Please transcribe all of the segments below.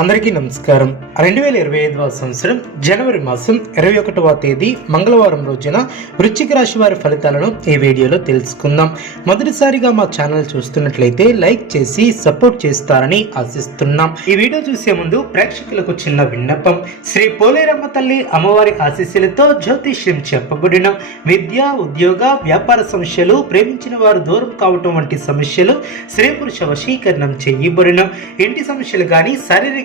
అందరికీ నమస్కారం. రెండు వేల ఇరవై ఐదవ సంవత్సరం జనవరి మాసం ఇరవై ఒకటవ తేదీ మంగళవారం రోజున వృశ్చిక రాశి వారి ఫలితాలను ఈ వీడియోలో తెలుసుకుందాం. మొదటిసారిగా మా ఛానల్ చూస్తున్నట్లయితే లైక్ చేసి సపోర్ట్ చేస్తారని ఆశిస్తున్నాం. ఈ వీడియో చూసే ముందు ప్రేక్షకులకు చిన్న విన్నపం. శ్రీ పోలేరమ్మ తల్లి అమ్మవారి ఆశీస్సులతో జ్యోతిష్యం చెప్పబడిన విద్య ఉద్యోగ వ్యాపార సమస్యలు ప్రేమించిన వారు దూరం కావటం వంటి సమస్యలు స్త్రీ పురుష వశీకరణం చేయబడిన ఇంటి సమస్యలు కానీ శారీరక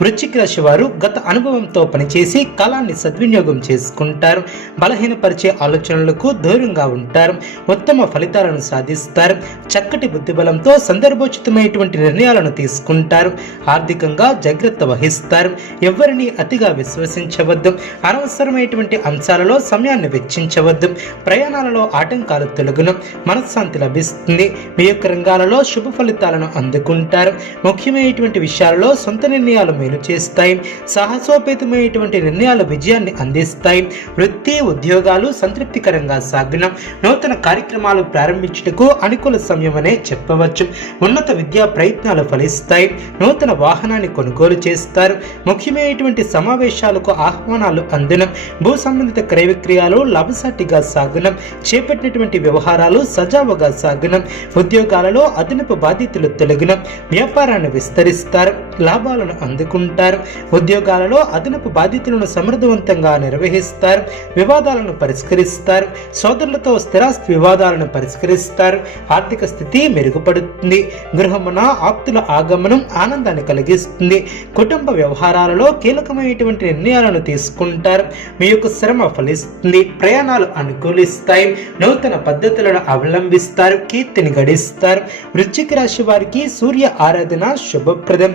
వృశ్చిక రాశి వారు గత అనుభవంతో పనిచేసి కాలాన్ని సద్వినియోగం చేసుకుంటారు. బలహీనపరిచే ఆలోచనలకు దూరంగా ఉంటారు. ఉత్తమ ఫలితాలను సాధిస్తారు. చక్కటి బుద్ధిబలంతో సందర్భోచితమైనటువంటి నిర్ణయాలను తీసుకుంటారు. ఆర్థికంగా జాగ్రత్త వహిస్తారు. ఎవరిని అతిగా విశ్వసించవద్దు. అనవసరమైనటువంటి అంశాలలో సమయాన్ని వెచ్చించవద్దు. ప్రయాణాలలో ఆటంకాలు తొలగును. మనశ్శాంతి లభిస్తుంది. మీ యొక్క రంగాలలో శుభ ఫలితాలను అందుకుంటారు. ముఖ్యమైనటువంటి విషయాలలో సొంత నిర్ణయాలు మేలు చేస్తాయి. సాహసోపేతమైనటువంటి నిర్ణయాలు విజయాన్ని అందిస్తాయి. వృత్తి ఉద్యోగాలు సంతృప్తికరంగా సాగిన నూతన కార్యక్రమాలు ప్రారంభించుటకు అనుకూల సమయమనే చెప్పవచ్చు. ఉన్నత విద్యా ప్రయత్నాలు ఫలిస్తాయి. నూతన వాహనాన్ని కొనుగోలు చేస్తారు. ముఖ్యమైనటువంటి సమావేశాలకు ఆహ్వానాలు అందినం భూ సంబంధిత క్రయ విక్రయాలు లాభసాటిగా సాగునం చేపట్టినటువంటి వ్యవహారాలు సజావుగా సాగునం ఉద్యోగాలలో అదనపు బాధ్యతలు తొలగినం వ్యాపారాన్ని విస్తరిస్తారు. లాభాలను అందుకుంటారు. ఉద్యోగాలలో అదనపు బాధ్యతలను సమర్థవంతంగా నిర్వహిస్తారు. వివాదాలను పరిష్కరిస్తారు. సోదరులతో స్థిరాస్తి వివాదాలను పరిష్కరిస్తారు. ఆర్థిక స్థితి మెరుగుపడుతుంది. గృహమున ఆప్తుల ఆగమనం ఆనందాన్ని కలిగిస్తుంది. కుటుంబ వ్యవహారాలలో కీలకమైనటువంటి నిర్ణయాలను తీసుకుంటారు. మీ యొక్క శ్రమ ఫలిస్తుంది. ప్రయాణాలు అనుకూలిస్తాయి. నూతన పద్ధతులను అవలంబిస్తారు. కీర్తిని గడిస్తారు. వృశ్చిక రాశి వారికి సూర్య ఆరాధన శుభప్రదం.